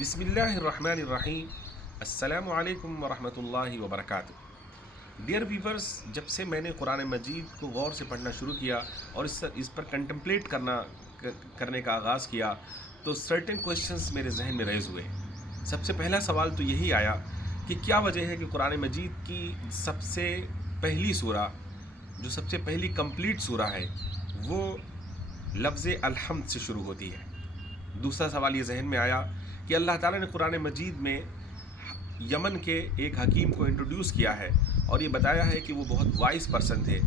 بسم اللہ الرحمن الرحیم۔ السلام علیکم ورحمۃ اللہ وبرکاتہ۔ ڈیئر ویورز، جب سے میں نے قرآن مجید کو غور سے پڑھنا شروع کیا اور اس پر کنٹمپلیٹ کرنے کا آغاز کیا تو سرٹن کویشچنز میرے ذہن میں ریز ہوئے۔ سب سے پہلا سوال تو یہی آیا کہ کیا وجہ ہے کہ قرآن مجید کی سب سے پہلی سورہ، جو سب سے پہلی کمپلیٹ سورہ ہے، وہ لفظ الحمد سے شروع ہوتی ہے۔ دوسرا سوال یہ ذہن میں آیا کہ اللہ تعالیٰ نے قرآن مجید میں یمن کے ایک حکیم کو انٹروڈیوس کیا ہے اور یہ بتایا ہے کہ وہ بہت وائز پرسن تھے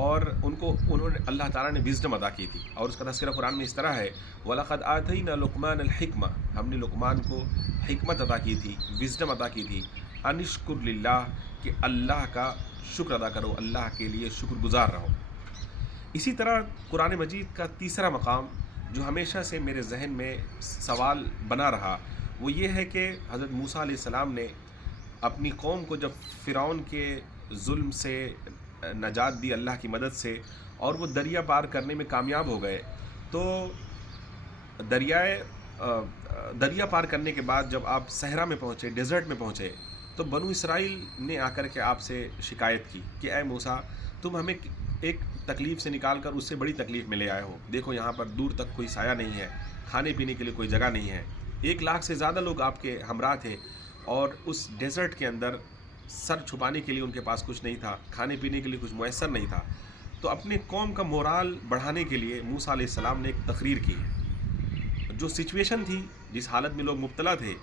اور انہوں نے اللہ تعالیٰ نے وزڈم عطا کی تھی، اور اس کا تذکرہ قرآن میں اس طرح ہے وَلَقَدْ آتَيْنَا لُقْمَانَ الْحِكْمَةَ، ہم نے لقمان کو حکمت عطا کی تھی، وزڈم عطا کی تھی، أَنِ اشْكُرْ لِلَّهِ، کہ اللہ کا شکر ادا کرو، اللہ کے لیے شکر گزار رہو۔ اسی طرح قرآن مجید کا تیسرا مقام جو ہمیشہ سے میرے ذہن میں سوال بنا رہا وہ یہ ہے کہ حضرت موسیٰ علیہ السلام نے اپنی قوم کو جب فرعون کے ظلم سے نجات دی اللہ کی مدد سے، اور وہ دریا پار کرنے میں کامیاب ہو گئے، تو دریا پار کرنے کے بعد جب آپ صحرا میں پہنچے، ڈیزرٹ میں پہنچے، تو بنو اسرائیل نے آ کر کے آپ سے شکایت کی کہ اے موسیٰ، تم ہمیں ایک تکلیف سے نکال کر اس سے بڑی تکلیف میں لے آئے ہو، دیکھو یہاں پر دور تک کوئی سایہ نہیں ہے، کھانے پینے کے لیے کوئی جگہ نہیں ہے، 1,00,000 سے زیادہ لوگ آپ کے ہمراہ تھے، اور اس ڈیزرٹ کے اندر سر چھپانے کے لیے ان کے پاس کچھ نہیں تھا، کھانے پینے کے لیے کچھ میسر نہیں تھا۔ تو اپنے قوم کا مورال بڑھانے کے لیے موسیٰ علیہ السلام نے ایک تقریر کی ہے۔ جو سچویشن تھی، جس حالت میں لوگ مبتلا تھے،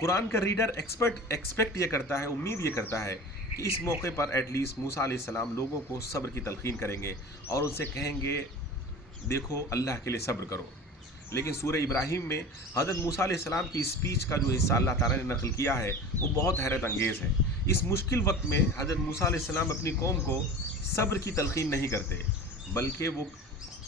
قرآن کا ریڈر ایکسپیکٹ یہ کرتا ہے، امید یہ کرتا ہے کہ اس موقع پر ایٹ لیسٹ موسیٰ علیہ السلام لوگوں کو صبر کی تلقین کریں گے اور ان سے کہیں گے دیکھو اللہ کے لیے صبر کرو۔ لیکن سورہ ابراہیم میں حضرت موسیٰ علیہ السلام کی اسپیچ کا جو حصہ اللہ تعالیٰ نے نقل کیا ہے وہ بہت حیرت انگیز ہے۔ اس مشکل وقت میں حضرت موسیٰ علیہ السلام اپنی قوم کو صبر کی تلقین نہیں کرتے، بلکہ وہ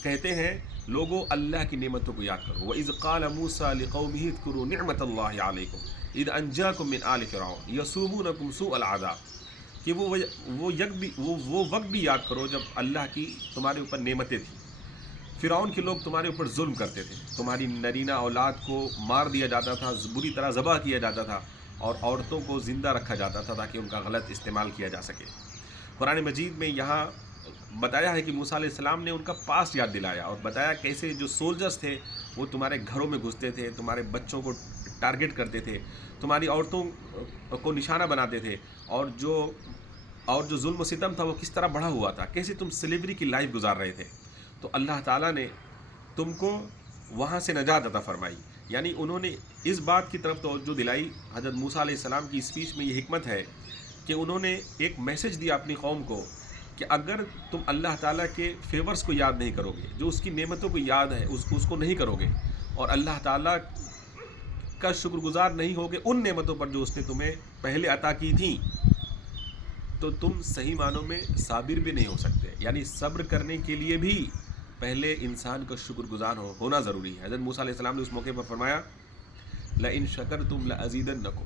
کہتے ہیں لوگوں اللہ کی نعمتوں کو یاد کرو۔ وَإِذْ قَالَ مُوسَىٰ لِقَوْمِهِ اذْكُرُوا نِعْمَةَ اللَّهِ عَلَيْكُمْ إِذْ أَنْجَاكُم مِّنْ آلِ فِرْعَوْنَ يَسُومُونَكُمْ سُوءَ الْعَذَابِ، کہ وہ وقت بھی یاد کرو جب اللہ کی تمہارے اوپر نعمتیں تھیں، فرعون کے لوگ تمہارے اوپر ظلم کرتے تھے، تمہاری نرینہ اولاد کو مار دیا جاتا تھا، بری طرح ذبح کیا جاتا تھا، اور عورتوں کو زندہ رکھا جاتا تھا تاکہ ان کا غلط استعمال کیا جا سکے۔ قرآن مجید میں یہاں بتایا ہے کہ موسیٰ علیہ السلام نے ان کا پاسٹ یاد دلایا اور بتایا کیسے جو سولجرز تھے وہ تمہارے گھروں میں گھستے تھے، تمہارے بچوں کو ٹارگٹ کرتے تھے، تمہاری عورتوں کو نشانہ بناتے تھے، اور جو ظلم و ستم تھا وہ کس طرح بڑھا ہوا تھا، کیسے تم سلیوری کی لائف گزار رہے تھے۔ تو اللہ تعالیٰ نے تم کو وہاں سے نجات عطا فرمائی، یعنی انہوں نے اس بات کی طرف توجہ دلائی۔ حضرت موسیٰ علیہ السلام کی اسپیچ میں یہ حکمت ہے کہ انہوں نے ایک میسج دیا اپنی قوم کو کہ اگر تم اللہ تعالیٰ کے فیورز کو یاد نہیں کرو گے، جو اس کی نعمتوں کو یاد ہے اس کو نہیں کرو گے، اور اللہ تعالیٰ کا شکر گزار نہیں ہوگے ان نعمتوں پر جو اس نے تمہیں پہلے عطا کی تھیں، تو تم صحیح معنوں میں صابر بھی نہیں ہو سکتے۔ یعنی صبر کرنے کے لیے بھی پہلے انسان کا شکر گزار ہونا ضروری ہے۔ حضرت موسیٰ علیہ السلام نے اس موقع پر فرمایا لَإِن شَكَرْتُمْ لَأَزِيدَنَّكُمْ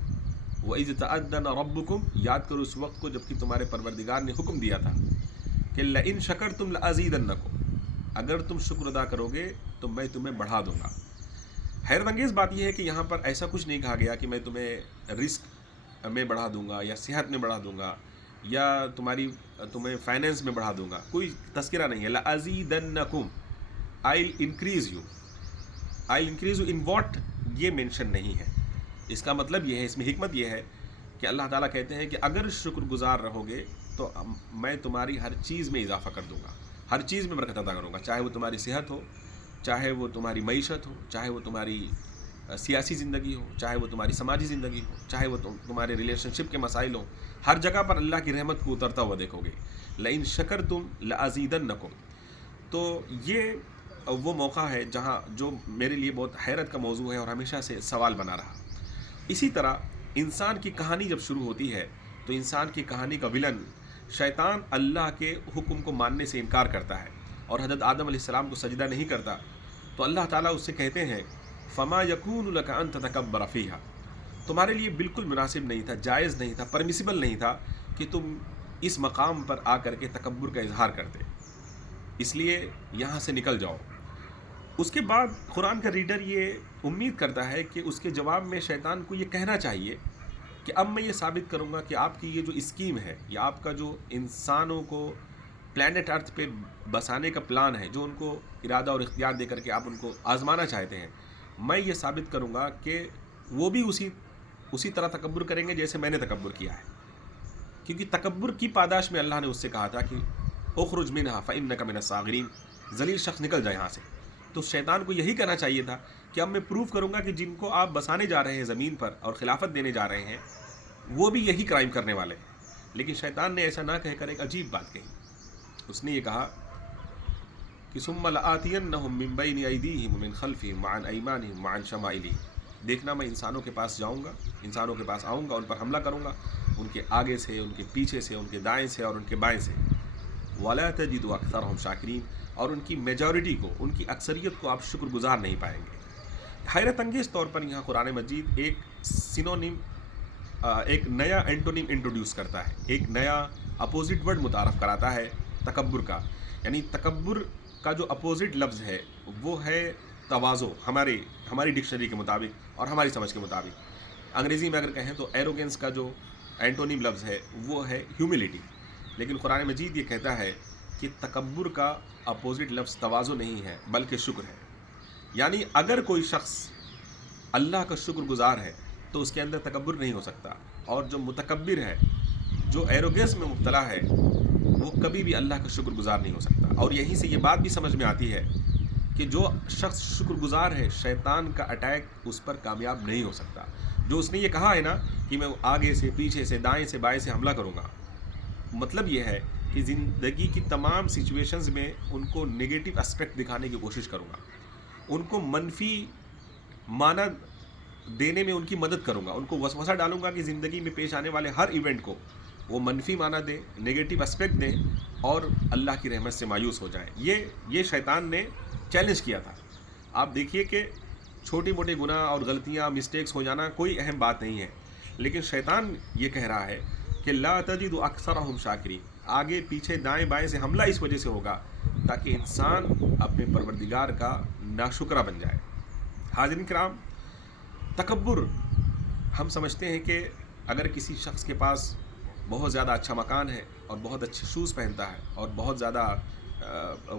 وَإِذْ تَأَذَّنَ رَبُّكُمْ، یاد کرو اس وقت کو جب کہ تمہارے پروردگار نے حکم دیا تھا کہ لَإِن شَكَرْتُمْ لَأَزِيدَنَّكُمْ، اگر تم شکر ادا کرو گے تو میں تمہیں بڑھا دوں گا۔ حیرت انگیز بات یہ ہے کہ یہاں پر ایسا کچھ نہیں کہا گیا کہ میں تمہیں رزق میں بڑھا دوں گا یا صحت میں بڑھا دوں گا یا تمہیں فائنینس میں بڑھا دوں گا، کوئی تذکرہ نہیں ہے۔ لَأَزِيدَنَّكُمْ، I'll increase you in what، یہ مینشن نہیں ہے۔ اس کا مطلب یہ ہے، اس میں حکمت یہ ہے کہ اللہ تعالیٰ کہتے ہیں کہ اگر شکر گزار رہو گے تو میں تمہاری ہر چیز میں اضافہ کر دوں گا، ہر چیز میں برکت عطا کروں گا، چاہے وہ تمہاری صحت ہو، چاہے وہ تمہاری معیشت ہو، چاہے وہ تمہاری سیاسی زندگی ہو، چاہے وہ تمہاری سماجی زندگی ہو، چاہے وہ تمہارے ریلیشن شپ کے مسائل ہوں، ہر جگہ پر اللہ کی رحمت کو اترتا ہوا دیکھو گے۔ لَإِن شَكَرْتُمْ لَأَزِيدَنَّكُمْ، تو یہ وہ موقع ہے جہاں جو میرے لیے بہت حیرت کا موضوع ہے اور ہمیشہ سے سوال بنا رہا۔ اسی طرح انسان کی کہانی جب شروع ہوتی ہے تو انسان کی کہانی کا ولن شیطان اللہ کے حکم کو ماننے سے انکار کرتا ہے اور حضرت آدم علیہ السلام کو سجدہ نہیں کرتا، تو اللہ تعالیٰ اس سے کہتے ہیں فَمَا يَكُونُ لَكَ أَن تَتَكَبَّرَ فِيهَا، تمہارے لیے بالکل مناسب نہیں تھا، جائز نہیں تھا، پرمیسیبل نہیں تھا کہ تم اس مقام پر آ کر کے تکبر کا اظہار کرتے، اس لیے یہاں سے نکل جاؤ۔ اس کے بعد قرآن کا ریڈر یہ امید کرتا ہے کہ اس کے جواب میں شیطان کو یہ کہنا چاہیے کہ اب میں یہ ثابت کروں گا کہ آپ کی یہ جو اسکیم ہے، یا آپ کا جو انسانوں کو پلانٹ ارتھ پہ بسانے کا پلان ہے، جو ان کو ارادہ اور اختیار دے کر کے آپ ان کو آزمانا چاہتے ہیں، میں یہ ثابت کروں گا کہ وہ بھی اسی طرح تکبر کریں گے جیسے میں نے تکبر کیا ہے. کیونکہ تکبر کی پاداش میں اللہ نے اس سے کہا تھا کہ اخرج منہا فإنک من الصاغرین، ذلیل شخص نکل جائے یہاں سے. تو شیطان کو یہی کہنا چاہیے تھا کہ اب میں پروف کروں گا کہ جن کو آپ بسانے جا رہے ہیں زمین پر اور خلافت دینے جا رہے ہیں، وہ بھی یہی کرائم کرنے والے ہیں. لیکن شیطان نے ایسا نہ کہہ کر ایک عجیب بات کہی. اس نے یہ کہا کہ ثم لآتینہم من بین ایدیہم ومن خلفہم وعن ایمانہم وعن شمائلہم، دیکھنا میں انسانوں کے پاس جاؤں گا، انسانوں کے پاس آؤں گا، ان پر حملہ کروں گا، ان کے آگے سے، ان کے پیچھے سے، ان کے دائیں سے اور ان کے بائیں سے. ولا تجد اکثرہم شاکرین، اور ان کی میجورٹی کو، ان کی اکثریت کو آپ شکر گزار نہیں پائیں گے. حیرت انگیز طور پر یہاں قرآن مجید ایک سینونیم، ایک نیا اینٹونیم انٹروڈیوس کرتا ہے، ایک نیا اپوزٹ ورڈ متعارف کراتا ہے تکبر کا. یعنی تکبر کا جو اپوزٹ لفظ ہے وہ ہے تواضع، ہماری ڈکشنری کے مطابق اور ہماری سمجھ کے مطابق. انگریزی میں اگر کہیں تو ایروگینس کا جو اینٹونیم لفظ ہے وہ ہے ہیوملٹی. لیکن قرآن مجید یہ کہتا ہے کہ تکبر کا اپوزٹ لفظ تواضع نہیں ہے بلکہ شکر ہے. یعنی اگر کوئی شخص اللہ کا شکر گزار ہے تو اس کے اندر تکبر نہیں ہو سکتا، اور جو متکبر ہے، جو ایروگینس میں مبتلا ہے، وہ کبھی بھی اللہ کا شکر گزار نہیں ہو سکتا. اور یہیں سے یہ بات بھی سمجھ میں آتی ہے کہ جو شخص شکر گزار ہے، شیطان کا اٹیک اس پر کامیاب نہیں ہو سکتا. جو اس نے یہ کہا ہے نا کہ میں آگے سے، پیچھے سے، دائیں سے، بائیں سے حملہ کروں گا، مطلب یہ ہے کہ زندگی کی تمام سچویشنز میں ان کو نگیٹو اسپیکٹ دکھانے کی کوشش کروں گا، ان کو منفی معنی دینے میں ان کی مدد کروں گا، ان کو وسوسہ ڈالوں گا کہ زندگی میں پیش آنے والے ہر ایونٹ کو وہ منفی معنی دیں، نگیٹو اسپیکٹ دیں اور اللہ کی رحمت سے مایوس ہو جائیں. یہ شیطان نے چیلنج کیا تھا. آپ دیکھیے کہ چھوٹی موٹی گناہ اور غلطیاں، مسٹیکس ہو جانا کوئی اہم بات نہیں ہے، لیکن شیطان یہ کہہ رہا ہے کہ لا تجد اکثرہم شاکرین، آگے پیچھے دائیں بائیں سے حملہ اس وجہ سے ہوگا تاکہ انسان اپنے پروردگار کا ناشکرہ بن جائے. حاضرین کرام، تکبر ہم سمجھتے ہیں کہ اگر کسی شخص کے پاس بہت زیادہ اچھا مکان ہے اور بہت اچھے شوز پہنتا ہے اور بہت زیادہ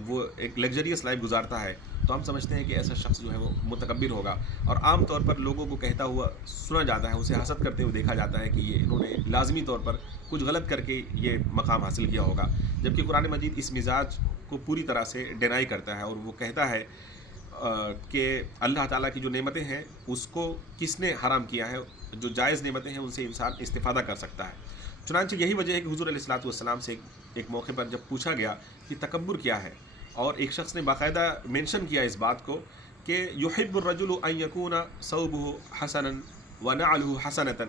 وہ ایک لگژریس لائف گزارتا ہے، تو ہم سمجھتے ہیں کہ ایسا شخص جو ہے وہ متکبر ہوگا. اور عام طور پر لوگوں کو کہتا ہوا سنا جاتا ہے، اسے حسد کرتے ہوئے دیکھا جاتا ہے کہ یہ انہوں نے لازمی طور پر کچھ غلط کر کے یہ مقام حاصل کیا ہوگا. جبکہ قرآن مجید اس مزاج کو پوری طرح سے ڈینائی کرتا ہے، اور وہ کہتا ہے کہ اللہ تعالیٰ کی جو نعمتیں ہیں اس کو کس نے حرام کیا ہے، جو جائز نعمتیں ہیں ان سے انسان استفادہ کر سکتا ہے. چنانچہ یہی وجہ ہے کہ حضور علیہ الصلوۃ والسلام سے ایک موقع پر جب پوچھا گیا کہ تکبر کیا ہے، اور ایک شخص نے باقاعدہ مینشن کیا اس بات کو کہ یحب الرجل ان یکون ثوبہ حسنا ونعلہ حسنۃ،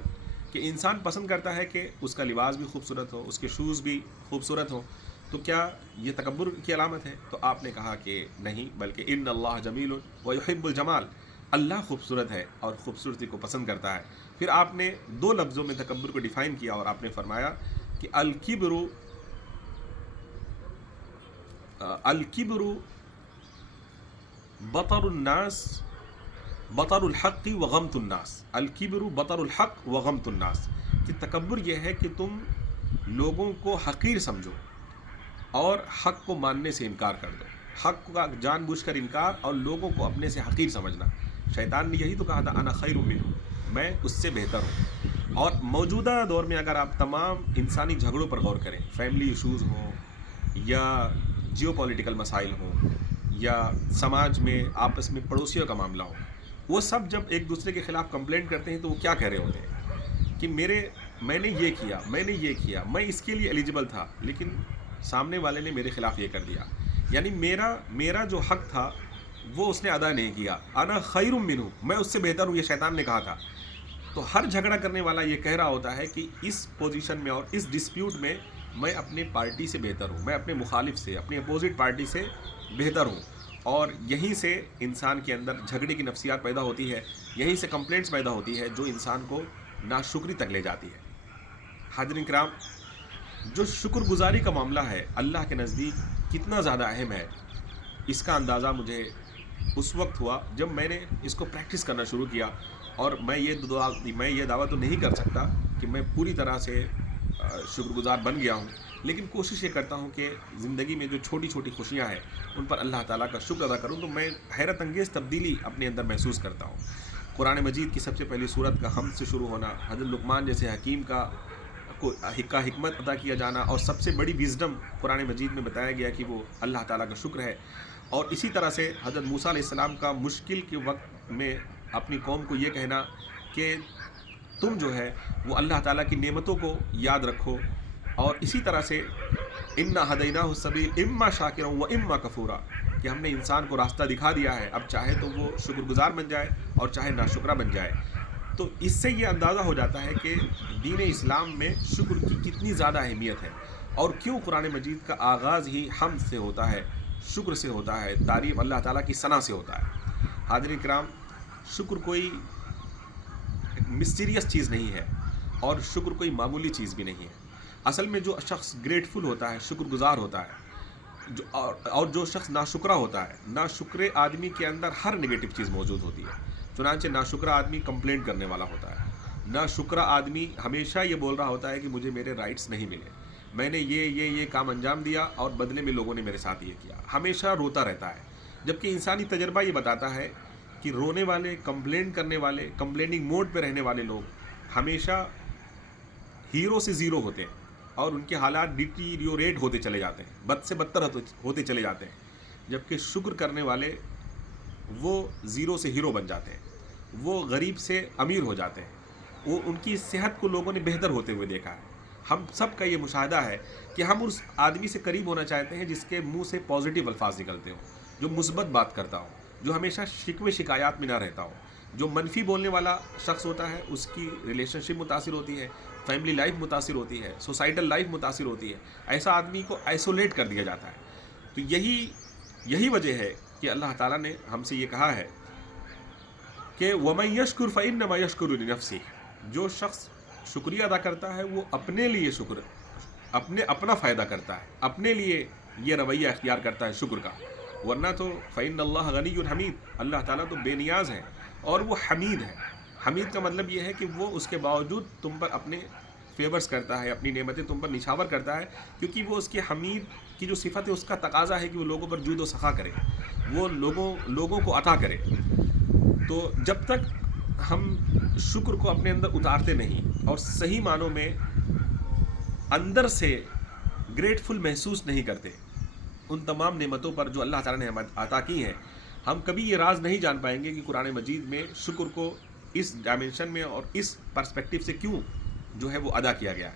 کہ انسان پسند کرتا ہے کہ اس کا لباس بھی خوبصورت ہو، اس کے شوز بھی خوبصورت ہوں. تو کیا یہ تکبر کی علامت ہے؟ تو آپ نے کہا کہ نہیں، بلکہ ان اللہ جمیل ویحب الجمال، اللہ خوبصورت ہے اور خوبصورتی کو پسند کرتا ہے. پھر آپ نے دو لفظوں میں تکبر کو ڈیفائن کیا اور آپ نے فرمایا کہ الکبر بطر الناس بطر الحق وغمت الناس. الکبر بطر الحق وغمت الناس، کہ تکبر یہ ہے کہ تم لوگوں کو حقیر سمجھو اور حق کو ماننے سے انکار کر دو، حق کا جان بوجھ کر انکار اور لوگوں کو اپنے سے حقیر سمجھنا. شیطان نے یہی تو کہا تھا انا خیر منہ، میں اس سے بہتر ہوں. اور موجودہ دور میں اگر آپ تمام انسانی جھگڑوں پر غور کریں، فیملی ایشوز ہوں یا جیو پولیٹیکل مسائل ہوں یا سماج میں آپس میں پڑوسیوں کا معاملہ ہو، وہ سب جب ایک دوسرے کے خلاف کمپلینٹ کرتے ہیں تو وہ کیا کہہ رہے ہوتے ہیں کہ میں نے یہ کیا، میں نے یہ کیا، میں اس کے لیے ایلیجبل تھا لیکن سامنے والے نے میرے خلاف یہ کر دیا. یعنی میرا جو حق تھا وہ اس نے ادا نہیں کیا. انا خیر منہ، میں اس سے بہتر ہوں، یہ شیطان نے کہا تھا. تو ہر جھگڑا کرنے والا یہ کہہ رہا ہوتا ہے کہ اس پوزیشن میں اور اس ڈسپیوٹ میں میں اپنے پارٹی سے بہتر ہوں، میں اپنے مخالف سے، اپنے اپوزٹ پارٹی سے بہتر ہوں. اور یہیں سے انسان کے اندر جھگڑے کی نفسیات پیدا ہوتی ہے، یہیں سے کمپلینٹس پیدا ہوتی ہے جو انسان کو ناشکری تک لے جاتی ہے. حاضرین کرام، جو شکر گزاری کا معاملہ ہے اللہ کے نزدیک کتنا زیادہ اہم ہے، اس کا اندازہ مجھے اس وقت ہوا جب میں نے اس کو پریکٹس کرنا شروع کیا. اور میں یہ دعویٰ تو نہیں کر سکتا کہ میں پوری طرح سے شکر گزار بن گیا ہوں، لیکن کوشش یہ کرتا ہوں کہ زندگی میں جو چھوٹی چھوٹی خوشیاں ہیں ان پر اللہ تعالیٰ کا شکر ادا کروں. تو میں حیرت انگیز تبدیلی اپنے اندر محسوس کرتا ہوں. قرآن مجید کی سب سے پہلی صورت کا حمد سے شروع ہونا، حضرت لقمان جیسے حکیم کا حکمت ادا کیا جانا، اور سب سے بڑی وزڈم قرآن مجید میں بتایا گیا کہ وہ اللہ تعالیٰ کا شکر ہے. اور اسی طرح سے حضرت موسیٰ علیہ السلام کا مشکل کے وقت میں اپنی قوم کو یہ کہنا کہ تم جو ہے وہ اللہ تعالیٰ کی نعمتوں کو یاد رکھو. اور اسی طرح سے انا ہدیناہ السبیل اما شاکرا و اما کفورا، کہ ہم نے انسان کو راستہ دکھا دیا ہے، اب چاہے تو وہ شکر گزار بن جائے اور چاہے ناشکرہ بن جائے. تو اس سے یہ اندازہ ہو جاتا ہے کہ دین اسلام میں شکر کی کتنی زیادہ اہمیت ہے، اور کیوں قرآن مجید کا آغاز ہی حمد سے ہوتا ہے، شکر سے ہوتا ہے، تعریف اللہ تعالیٰ کی ثنا سے ہوتا ہے. حاضرین کرام، شکر کوئی مسٹیریس چیز نہیں ہے، اور شکر کوئی معمولی چیز بھی نہیں ہے. اصل میں جو شخص گریٹفل ہوتا ہے، شکر گزار ہوتا ہے، اور جو شخص ناشکرہ ہوتا ہے، ناشکرے آدمی کے اندر ہر نگیٹو چیز موجود ہوتی ہے. چنانچہ ناشکرہ آدمی کمپلینٹ کرنے والا ہوتا ہے، ناشکرہ آدمی ہمیشہ یہ بول رہا ہوتا ہے کہ مجھے میرے رائٹس نہیں ملے، میں نے یہ کام انجام دیا اور بدلے میں لوگوں نے میرے ساتھ یہ کیا، ہمیشہ روتا رہتا ہے. جبکہ انسانی تجربہ یہ بتاتا ہے کہ رونے والے، کمپلینٹ کرنے والے، کمپلیننگ موڈ پہ رہنے والے لوگ ہمیشہ ہیرو سے زیرو ہوتے ہیں، اور ان کے حالات ڈیٹیریوریٹ ہوتے چلے جاتے ہیں، بد سے بدتر ہوتے چلے جاتے ہیں. جبکہ شکر کرنے والے وہ زیرو سے ہیرو بن جاتے ہیں، وہ غریب سے امیر ہو جاتے ہیں. وہ ان کی صحت کو لوگوں نے بہتر ہوتے ہوئے دیکھا ہے. ہم سب کا یہ مشاہدہ ہے کہ ہم اس آدمی سے قریب ہونا چاہتے ہیں جس کے منہ سے پازیٹیو الفاظ نکلتے ہوں، جو مثبت بات کرتا ہو، جو ہمیشہ شکوے شکایات میں نہ رہتا ہو. جو منفی بولنے والا شخص ہوتا ہے اس کی ریلیشن شپ متاثر ہوتی ہے، فیملی لائف متاثر ہوتی ہے، سوسائٹل لائف متاثر ہوتی ہے. ایسا آدمی کو آئسولیٹ کر دیا جاتا ہے. تو یہی وجہ ہے کہ اللہ تعالیٰ نے ہم سے یہ کہا ہے کہ وَمَن يَشْكُرْ فَإِنَّمَا يَشْكُرُ لِنَفْسِهِ، جو شخص شکریہ ادا کرتا ہے وہ اپنے لیے اپنا فائدہ کرتا ہے، اپنے لیے یہ رویہ اختیار کرتا ہے شکر کا. ورنہ تو فَإِنَّ اللَّهَ غَنِيٌّ حَمِيدٌ، اللہ تعالیٰ تو بے نیاز ہے اور وہ حمید ہے. حمید کا مطلب یہ ہے کہ وہ اس کے باوجود تم پر اپنے فیورز کرتا ہے، اپنی نعمتیں تم پر نچھاور کرتا ہے، کیونکہ وہ اس کے حمید کی جو صفت ہے اس کا تقاضا ہے کہ وہ لوگوں پر جود و سخا کرے، وہ لوگوں کو عطا کرے. تو جب تک ہم شکر کو اپنے اندر اتارتے نہیں اور صحیح معنوں میں اندر سے گریٹفل محسوس نہیں کرتے ان تمام نعمتوں پر جو اللہ تعالیٰ نے ہمیں عطا کی ہیں، ہم کبھی یہ راز نہیں جان پائیں گے کہ قرآن مجید میں شکر کو اس ڈائمنشن میں اور اس پرسپیکٹیو سے کیوں جو ہے وہ ادا کیا گیا ہے.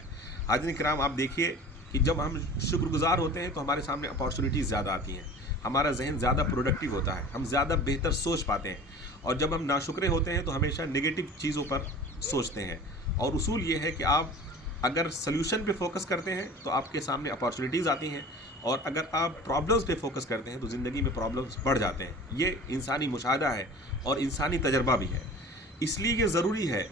حاضرین کرام، آپ دیکھیے کہ جب ہم شکر گزار ہوتے ہیں تو ہمارے سامنے اپارچونیٹیز زیادہ آتی ہیں، ہمارا ذہن زیادہ پروڈکٹیو ہوتا ہے، ہم زیادہ بہتر سوچ پاتے ہیں. اور جب ہم ناشکرے ہوتے ہیں تو ہمیشہ نگیٹو چیزوں پر سوچتے ہیں. اور اصول یہ ہے کہ آپ اگر سلیوشن پہ فوکس کرتے ہیں تو آپ کے سامنے اپارچونیٹیز آتی ہیں، اور اگر آپ پرابلمز پہ فوکس کرتے ہیں تو زندگی میں پرابلمز بڑھ جاتے ہیں. یہ انسانی مشاہدہ ہے اور انسانی تجربہ بھی ہے. اس لیے یہ ضروری ہے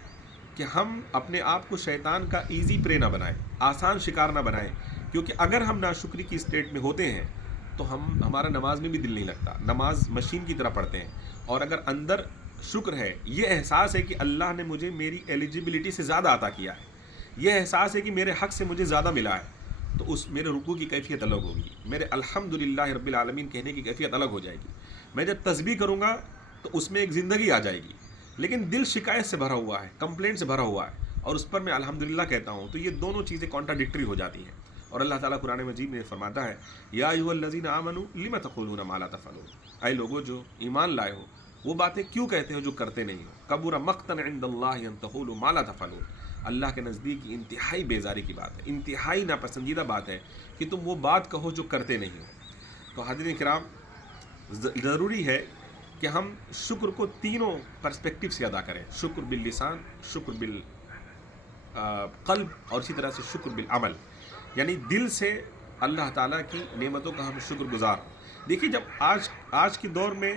کہ ہم اپنے آپ کو شیطان کا ایزی پرے نہ بنائیں، آسان شکار نہ بنائیں. کیونکہ اگر ہم ناشکری کی اسٹیٹ میں ہوتے ہیں تو ہمارا نماز میں بھی دل نہیں لگتا، نماز مشین کی طرح پڑھتے ہیں. اور اگر اندر شکر ہے، یہ احساس ہے کہ اللہ نے مجھے میری ایلیجیبلٹی سے زیادہ عطا کیا ہے، یہ احساس ہے کہ میرے حق سے مجھے زیادہ ملا ہے، تو اس میرے رکوع کی کیفیت الگ ہوگی، میرے الحمدللہ رب العالمین کہنے کی کیفیت الگ ہو جائے گی. میں جب تسبیح کروں گا تو اس میں ایک زندگی آ جائے گی، لیکن دل شکایت سے بھرا ہوا ہے، کمپلینٹ سے بھرا ہوا ہے، اور اس پر میں الحمدللہ کہتا ہوں، تو یہ دونوں چیزیں کانٹراڈکٹری ہو جاتی ہیں. اور اللہ تعالیٰ قرآن مجید میں فرماتا ہے یا ایھا الذین آمنوا لم تقولون ما لا تفعلون، اے لوگو جو ایمان لائے ہو وہ باتیں کیوں کہتے ہو جو کرتے نہیں ہو. کبر مقتا عند اللہ ان تقولوا ما لا تفعلون، اللہ کے نزدیک انتہائی بیزاری کی بات ہے، انتہائی ناپسندیدہ بات ہے کہ تم وہ بات کہو جو کرتے نہیں ہو. تو حاضرین کرام، ضروری ہے کہ ہم شکر کو تینوں پرسپیکٹیو سے ادا کریں، شکر باللسان، شکر بالقلب، اور اسی طرح سے شکر بالعمل. یعنی دل سے اللہ تعالیٰ کی نعمتوں کا ہم شکر گزار. دیکھیے، جب آج کے دور میں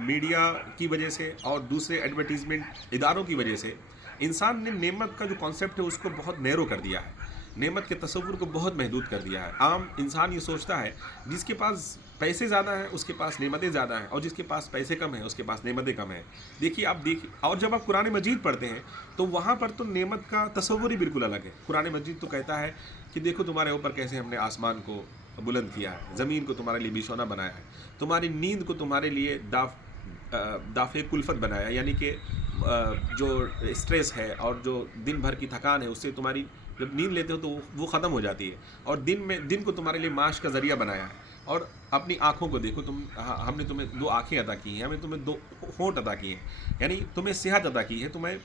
میڈیا کی وجہ سے اور دوسرے ایڈورٹیزمنٹ اداروں کی وجہ سے انسان نے نعمت کا جو کانسیپٹ ہے اس کو بہت نیرو کر دیا ہے، نعمت کے تصور کو بہت محدود کر دیا ہے. عام انسان یہ سوچتا ہے جس کے پاس پیسے زیادہ ہیں اس کے پاس نعمتیں زیادہ ہیں، اور جس کے پاس پیسے کم ہیں اس کے پاس نعمتیں کم ہیں۔ دیکھیے آپ دیکھیے، اور جب آپ قرآن مجید پڑھتے ہیں تو وہاں پر تو نعمت کا تصور ہی بالکل الگ ہے۔ قرآن مجید تو کہتا ہے کہ دیکھو تمہارے اوپر کیسے ہم نے آسمان کو بلند کیا ہے، زمین کو تمہارے لیے بچھونا بنایا ہے، تمہاری نیند کو تمہارے لیے دافع کلفت بنایا، یعنی کہ جو اسٹریس ہے اور جو دن بھر کی تھکان ہے اس سے تمہاری جب نیند لیتے ہو تو وہ ختم ہو جاتی ہے، اور دن کو تمہارے لیے معاش کا ذریعہ بنایا ہے۔ اور اپنی آنکھوں کو دیکھو، ہم نے تمہیں 2 آنکھیں عطا کی ہیں، ہمیں تمہیں 2 ہونٹ عطا کیے ہیں، یعنی تمہیں صحت عطا کی ہے، تمہیں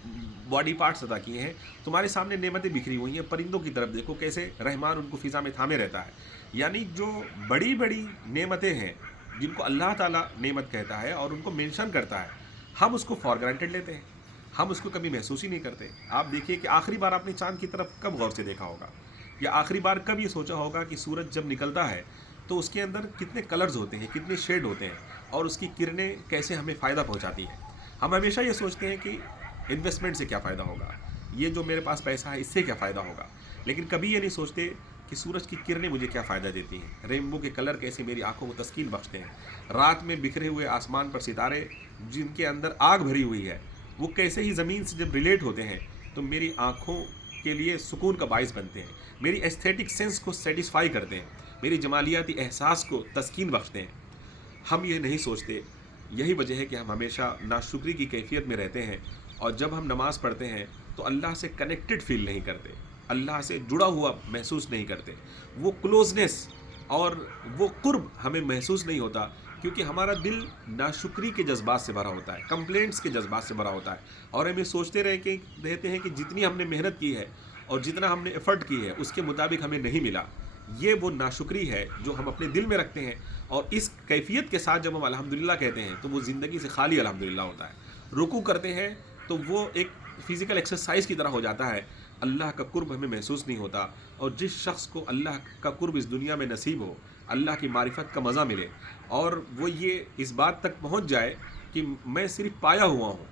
باڈی پارٹس عطا کیے ہیں، تمہارے سامنے نعمتیں بکھری ہوئی ہیں۔ پرندوں کی طرف دیکھو کیسے رحمان ان کو فضا میں تھامے رہتا ہے۔ یعنی جو بڑی بڑی نعمتیں ہیں جن کو اللہ تعالیٰ نعمت کہتا ہے اور ان کو مینشن کرتا ہے، ہم اس کو فار گرانٹیڈ لیتے ہیں، ہم اس کو کبھی محسوس ہی نہیں کرتے۔ آپ دیکھیے کہ آخری بار آپ نے چاند کی طرف کب غور سے دیکھا ہوگا، یا آخری بار کب یہ سوچا ہوگا کہ سورج جب نکلتا ہے تو اس کے اندر کتنے کلرز ہوتے ہیں، کتنے شیڈ ہوتے ہیں، اور اس کی کرنیں کیسے ہمیں فائدہ پہنچاتی ہیں۔ ہم ہمیشہ یہ سوچتے ہیں کہ انویسٹمنٹ سے کیا فائدہ ہوگا، یہ جو میرے پاس پیسہ ہے اس سے کیا فائدہ ہوگا، لیکن کبھی یہ نہیں سوچتے کہ سورج کی کرنیں مجھے کیا فائدہ دیتی ہیں، رینبو کے کلر کیسے میری آنکھوں کو تسکین بخشتے ہیں، رات میں بکھرے ہوئے آسمان پر ستارے جن کے اندر آگ بھری ہوئی ہے وہ کیسے ہی زمین سے جب ریلیٹ ہوتے ہیں تو میری آنکھوں کے لیے سکون کا باعث بنتے ہیں، میری ایستھیٹک سینس کو سیٹسفائی کرتے ہیں، میری جمالیاتی احساس کو تسکین بخشتے ہیں۔ ہم یہ نہیں سوچتے، یہی وجہ ہے کہ ہم ہمیشہ ناشکری کی کیفیت میں رہتے ہیں، اور جب ہم نماز پڑھتے ہیں تو اللہ سے کنیکٹڈ فیل نہیں کرتے، اللہ سے جڑا ہوا محسوس نہیں کرتے، وہ کلوزنس اور وہ قرب ہمیں محسوس نہیں ہوتا، کیونکہ ہمارا دل ناشکری کے جذبات سے بھرا ہوتا ہے، کمپلینٹس کے جذبات سے بھرا ہوتا ہے، اور ہم یہ سوچتے رہتے ہیں کہ جتنی ہم نے محنت کی ہے اور جتنا ہم نے ایفرٹ کی ہے اس کے مطابق ہمیں نہیں ملا۔ یہ وہ ناشکری ہے جو ہم اپنے دل میں رکھتے ہیں، اور اس کیفیت کے ساتھ جب ہم الحمدللہ کہتے ہیں تو وہ زندگی سے خالی الحمدللہ ہوتا ہے۔ رکوع کرتے ہیں تو وہ ایک فزیکل ایکسرسائز کی طرح ہو جاتا ہے، اللہ کا قرب ہمیں محسوس نہیں ہوتا۔ اور جس شخص کو اللہ کا قرب اس دنیا میں نصیب ہو، اللہ کی معرفت کا مزہ ملے، اور وہ یہ اس بات تک پہنچ جائے کہ میں صرف پایا ہوا ہوں،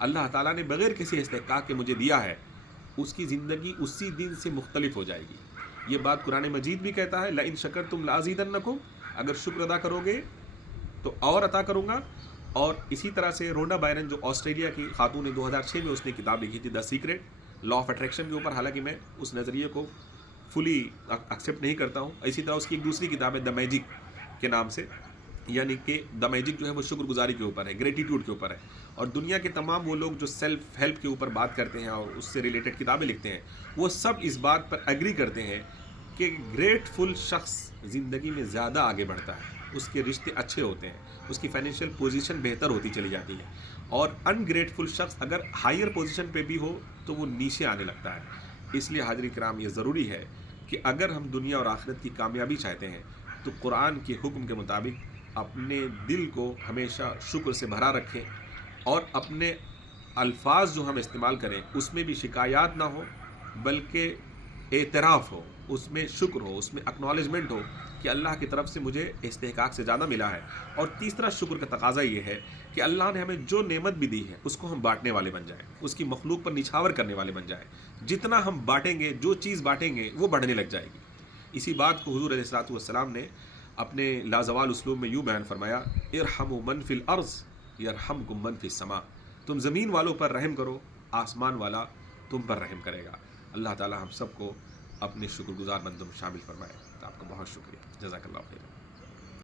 اللہ تعالیٰ نے بغیر کسی استحقاق کے مجھے دیا ہے، اس کی زندگی اسی دن سے مختلف ہو جائے گی۔ یہ بات قرآن مجید بھی کہتا ہے، لَإِن شَكَرْتُمْ لَأَزِيدَنَّكُمْ، اگر شکر ادا کرو گے تو اور عطا کروں گا۔ اور اسی طرح سے رونڈا بائرن جو آسٹریلیا کی خاتون نے 2006 میں اس نے کتاب لکھی تھی دا سیکرٹ، لا آف اٹریکشن کے اوپر، حالانکہ میں اس نظریے کو فلی ایکسیپٹ نہیں کرتا ہوں۔ اسی طرح اس کی ایک دوسری کتاب ہے دا میجک کے نام سے، یعنی کہ دا میجک جو ہے وہ شکر گزاری کے اوپر ہے، گریٹیٹیوڈ کے اوپر ہے۔ اور دنیا کے تمام وہ لوگ جو سیلف ہیلپ کے اوپر بات کرتے ہیں اور اس سے ریلیٹڈ کتابیں لکھتے ہیں، وہ سب اس بات پر ایگری کرتے ہیں کہ گریٹفل شخص زندگی میں زیادہ آگے بڑھتا ہے، اس کے رشتے اچھے ہوتے ہیں، اس کی فائنینشیل پوزیشن بہتر ہوتی چلی جاتی ہے، اور ان گریٹفل شخص اگر ہائر پوزیشن پہ بھی ہو تو وہ نیچے آنے لگتا ہے۔ اس لیے حاضرین کرام، یہ ضروری ہے کہ اگر ہم دنیا اور آخرت کی کامیابی چاہتے ہیں تو قرآن کے حکم کے مطابق اپنے دل کو ہمیشہ شکر سے بھرا رکھیں، اور اپنے الفاظ جو ہم استعمال کریں اس میں بھی شکایات نہ ہو بلکہ اعتراف ہو، اس میں شکر ہو، اس میں اکنالجمنٹ ہو کہ اللہ کی طرف سے مجھے استحقاق سے زیادہ ملا ہے۔ اور تیسرا شکر کا تقاضا یہ ہے کہ اللہ نے ہمیں جو نعمت بھی دی ہے اس کو ہم بانٹنے والے بن جائیں، اس کی مخلوق پر نچھاور کرنے والے بن جائیں۔ جتنا ہم بانٹیں گے، جو چیز بانٹیں گے وہ بڑھنے لگ جائے گی۔ اسی بات کو حضور علیہ الصلوۃ والسلام نے اپنے لازوال اسلوب میں یوں بیان فرمایا، ارحموا من فی الارض یرحمکم من فی السماء، تم زمین والوں پر رحم کرو، آسمان والا تم پر رحم کرے گا۔ اللہ تعالی ہم سب کو اپنے شکر گزار بندوں میں شامل فرمائے۔ تو آپ کا بہت شکریہ، جزاک اللہ خیر۔